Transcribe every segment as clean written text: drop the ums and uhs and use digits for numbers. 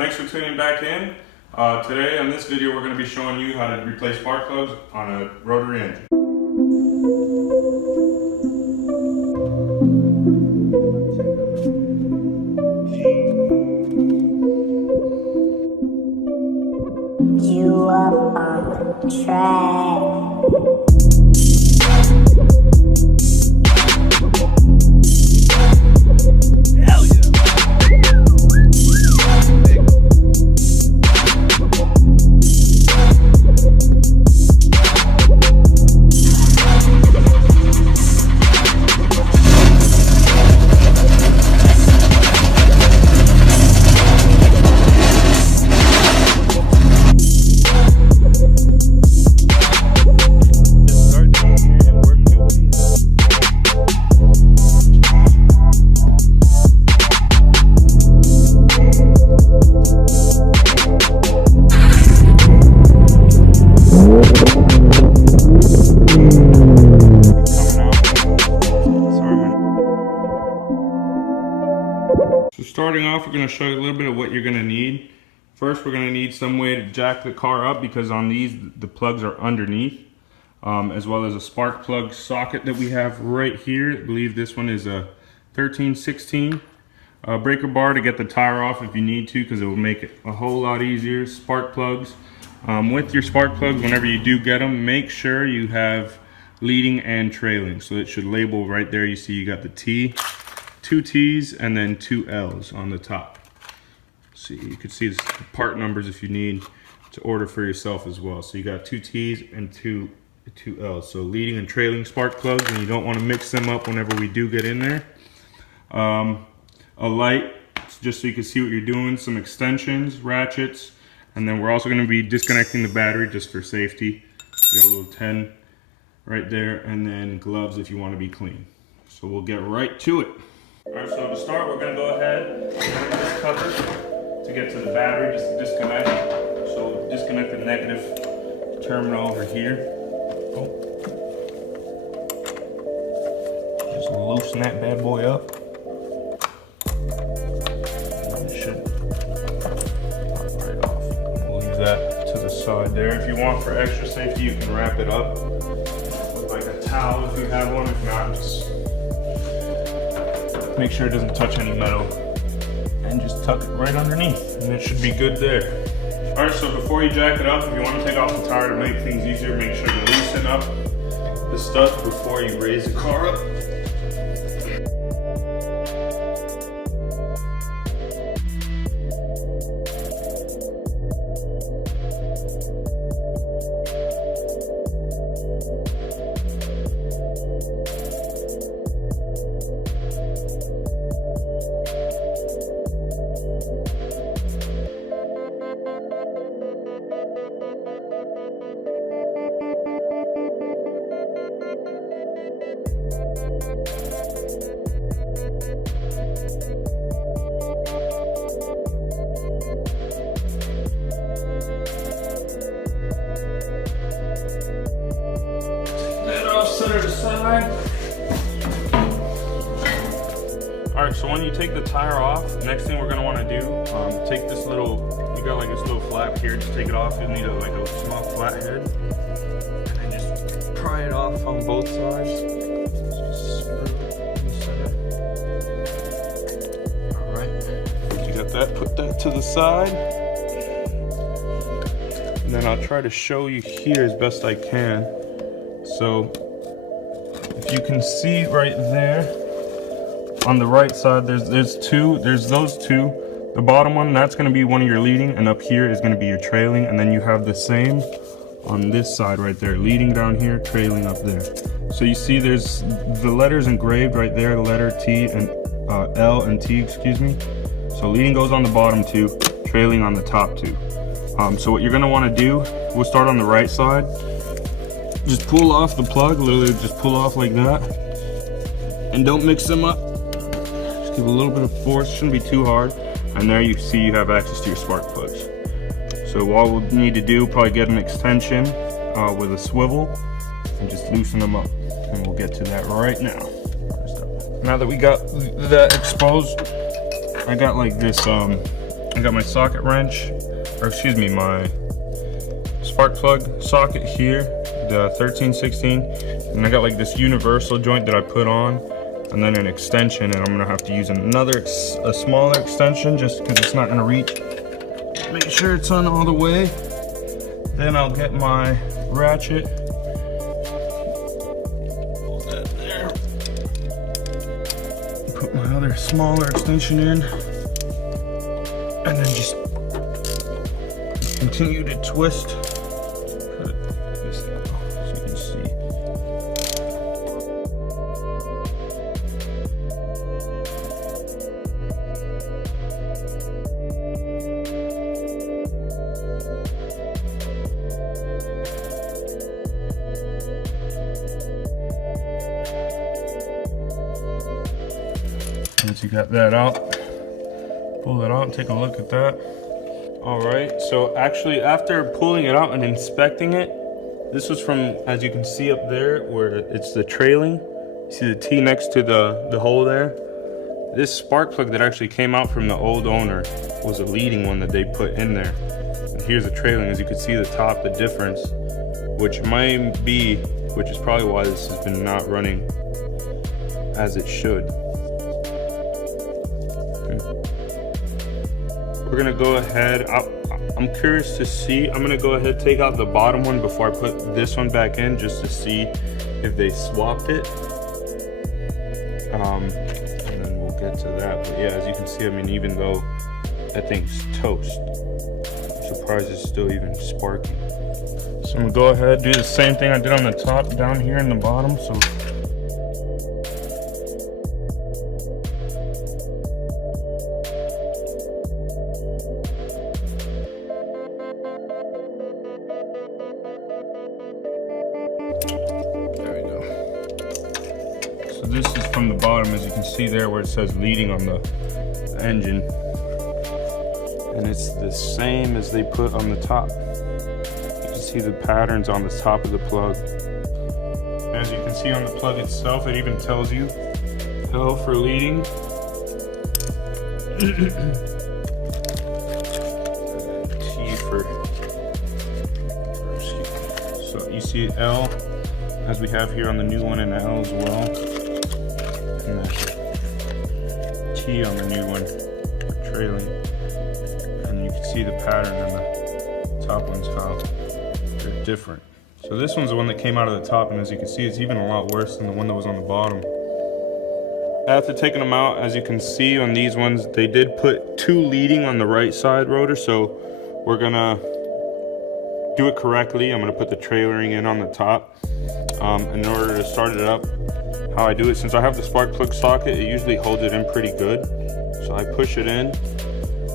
Thanks for tuning back in. Today on this video we're going to be showing you how to replace spark plugs on a rotary engine. You are on the track. So starting off, we're going to show you a little bit of what you're going to need. First, we're going to need some way to jack the car up because on these, the plugs are underneath, as well as a spark plug socket that we have right here. I believe this one is a 1316 breaker bar to get the tire off if you need to, because it will make it a whole lot easier. Spark plugs. With your spark plugs, whenever you do get them, make sure you have leading and trailing. So it should label right there. You see you got the T, 2 T's, and then 2 L's on the top. See, you can see the part numbers if you need to order for yourself as well. So you got 2 T's and 2 L's. So leading and trailing spark plugs, and you don't want to mix them up whenever we do get in there. A light, just so you can see what you're doing. Some extensions, ratchets, and then we're also going to be disconnecting the battery just for safety. You got a little 10 right there, and then gloves if you want to be clean. So we'll get right to it. Alright, so to start, we're going to go ahead and remove this cover to get to the battery, just to disconnect. So disconnect the negative terminal over here. Oh. Just loosen that bad boy up. It should pop right off. We'll leave that to the side there. If you want for extra safety, you can wrap it up with like a towel if you have one. If not, just make sure it doesn't touch any metal and just tuck it right underneath and it should be good there. Alright, so before you jack it up, if you want to take off the tire to make things easier, make sure you loosen up the stuff before you raise the car up. Center to side. Alright, so when you take the tire off, next thing we're going to want to do, take this little, you got like this little flap here, just take it off. You'll need like a small flat head. And then just pry it off on both sides. Just screw it in the center. Alright, once you got that, put that to the side. And then I'll try to show you here as best I can. So if you can see right there on the right side, there's those two. The bottom one, that's going to be one of your leading, and up here is going to be your trailing, and then you have the same on this side right there, leading down here, trailing up there. So you see there's the letters engraved right there, the letter T and L and T, excuse me. So leading goes on the bottom two, trailing on the top two. So what you're going to want to do, we'll start on the right side. Just pull off the plug, literally just pull off like that, and don't mix them up. Just give a little bit of force, shouldn't be too hard, and there you see you have access to your spark plugs. So all we'll need to do, probably get an extension with a swivel and just loosen them up, and we'll get to that right now. Now that we got that exposed, I got like this I got my socket wrench, or excuse me, my spark plug socket here, the 1316, and I got like this universal joint that I put on, and then an extension, and I'm gonna have to use a smaller extension just because it's not gonna reach. Make sure it's on all the way. Then I'll get my ratchet. Pull that there. Put my other smaller extension in, and then just continue to twist. Put this out so you can see. Once you got that out, pull it out and take a look at that. All right, so actually after pulling it out and inspecting it, this was from, as you can see up there where it's the trailing, you see the T next to the hole there? This spark plug that actually came out from the old owner was a leading one that they put in there. And here's the trailing, as you can see the top, the difference, which is probably why this has been not running as it should. We're gonna go ahead, I'm curious to see, I'm gonna go ahead, take out the bottom one before I put this one back in, just to see if they swapped it. And then we'll get to that. But yeah, as you can see, I mean, even though that thing's toast, I'm surprised it's still even sparking. So I'm gonna go ahead, do the same thing I did on the top, down here in the bottom. So this is from the bottom, as you can see there where it says leading on the engine. And it's the same as they put on the top. You can see the patterns on the top of the plug. As you can see on the plug itself, it even tells you L for leading. T for, so you see L as we have here on the new one, and L as well. And T on the new one for trailing, and you can see the pattern in the top ones, how they're different. So this one's the one that came out of the top, and as you can see, it's even a lot worse than the one that was on the bottom. After taking them out, as you can see on these ones, they did put 2 leading on the right side rotor, so we're gonna do it correctly. I'm gonna put the trailering in on the top in order to start it up. How I do it, since I have the spark plug socket, it usually holds it in pretty good. So I push it in,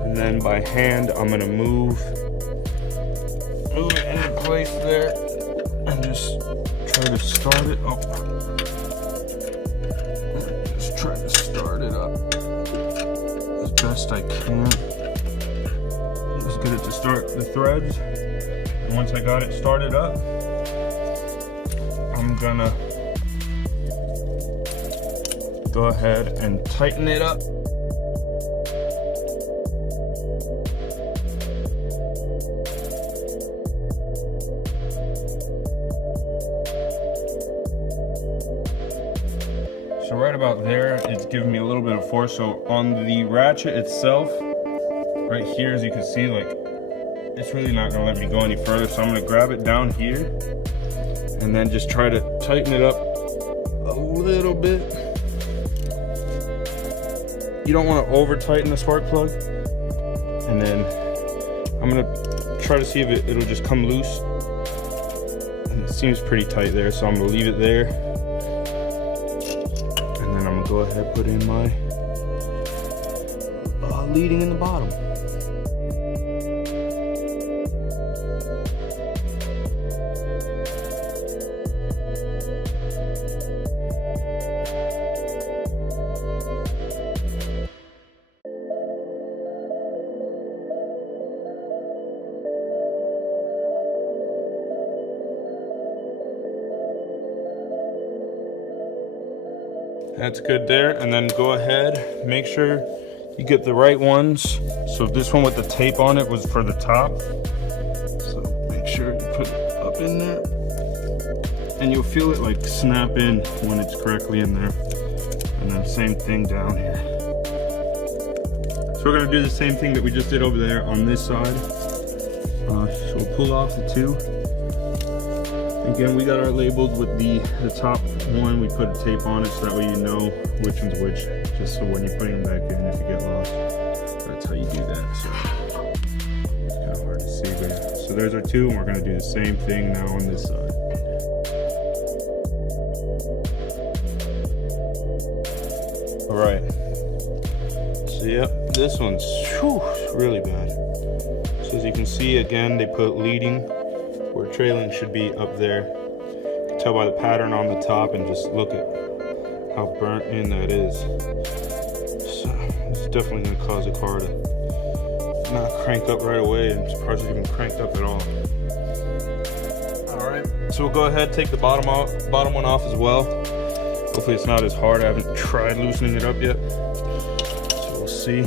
and then by hand, I'm gonna move it into place there, and just try to start it up. Just try to start it up as best I can. Just get it to start the threads. And once I got it started up, I'm gonna go ahead and tighten it up. So right about there, it's giving me a little bit of force. So on the ratchet itself, right here, as you can see, like, it's really not gonna let me go any further. So I'm gonna grab it down here and then just try to tighten it up a little bit. You don't want to over tighten the spark plug. And then I'm gonna try to see if it'll just come loose. And it seems pretty tight there, so I'm gonna leave it there. And then I'm gonna go ahead and put in my leading in the bottom. That's good there. And then go ahead, make sure you get the right ones. So this one with the tape on it was for the top. So make sure you put it up in there. And you'll feel it like snap in when it's correctly in there. And then same thing down here. So we're gonna do the same thing that we just did over there on this side. So we'll pull off the two. Again, we got our labeled with the top one. We put a tape on it so that way you know which one's which. Just so when you're putting them back in, if you get lost, that's how you do that. So it's kind of hard to see, but yeah. So there's our two, and we're gonna do the same thing now on this side. All right. So yep, this one's really bad. So as you can see, again, they put leading where trailing should be up there. You can tell by the pattern on the top, and just look at how burnt in that is. So it's definitely gonna cause a car to not crank up right away, and it's probably even cranked up at all. All right, so we'll go ahead and take the bottom one off as well. Hopefully it's not as hard. I haven't tried loosening it up yet, so we'll see.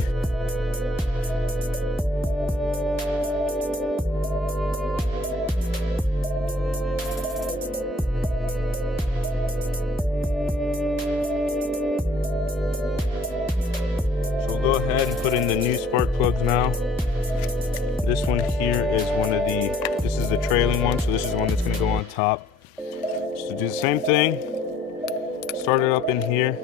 So we'll go ahead and put in the new spark plugs now. This one here is this is the trailing one, so this is the one that's gonna go on top. So do the same thing. Start it up in here.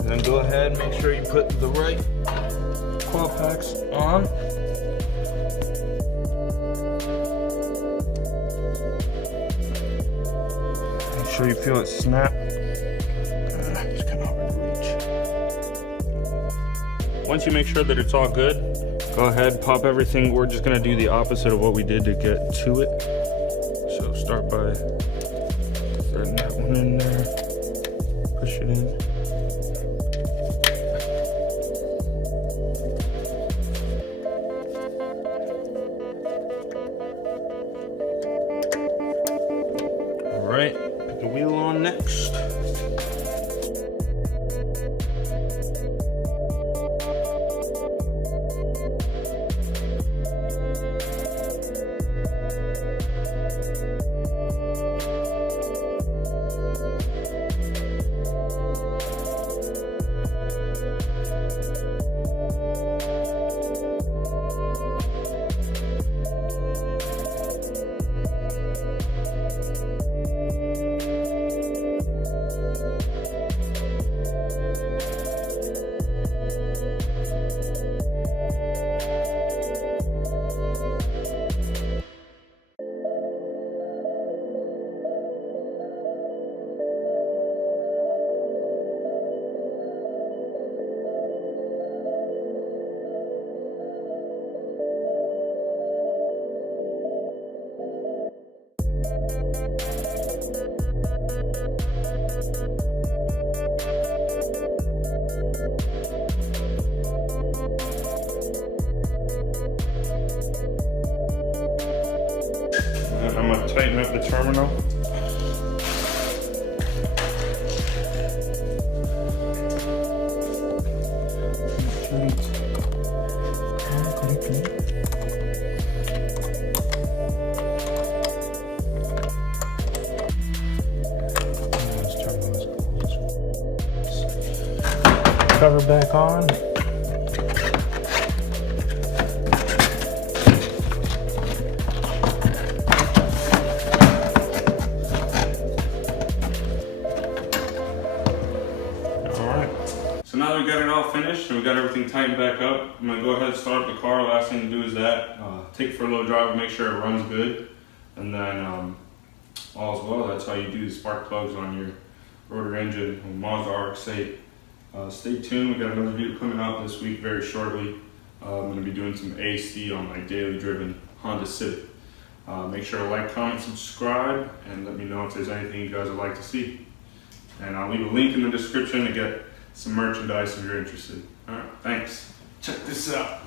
And then go ahead and make sure you put the right coil packs on. Make sure you feel it snap. It's kind of hard to reach. Once you make sure that it's all good, go ahead and pop everything. We're just gonna do the opposite of what we did to get to it. So start by threading that one in there, push it in. Alright, put the wheel on next. I'm gonna tighten up the terminal. Cover back on. So now that we got it all finished and we got everything tightened back up, I'm gonna go ahead and start up the car. Last thing to do is that. Take it for a little drive, make sure it runs good. And then all is well, that's how you do the spark plugs on your rotary engine on Mazda RX8. Stay tuned, we got another video coming out this week very shortly. I'm gonna be doing some AC on my daily driven Honda Civic. Make sure to like, comment, subscribe, and let me know if there's anything you guys would like to see. And I'll leave a link in the description to get some merchandise if you're interested. All right, thanks. Check this out.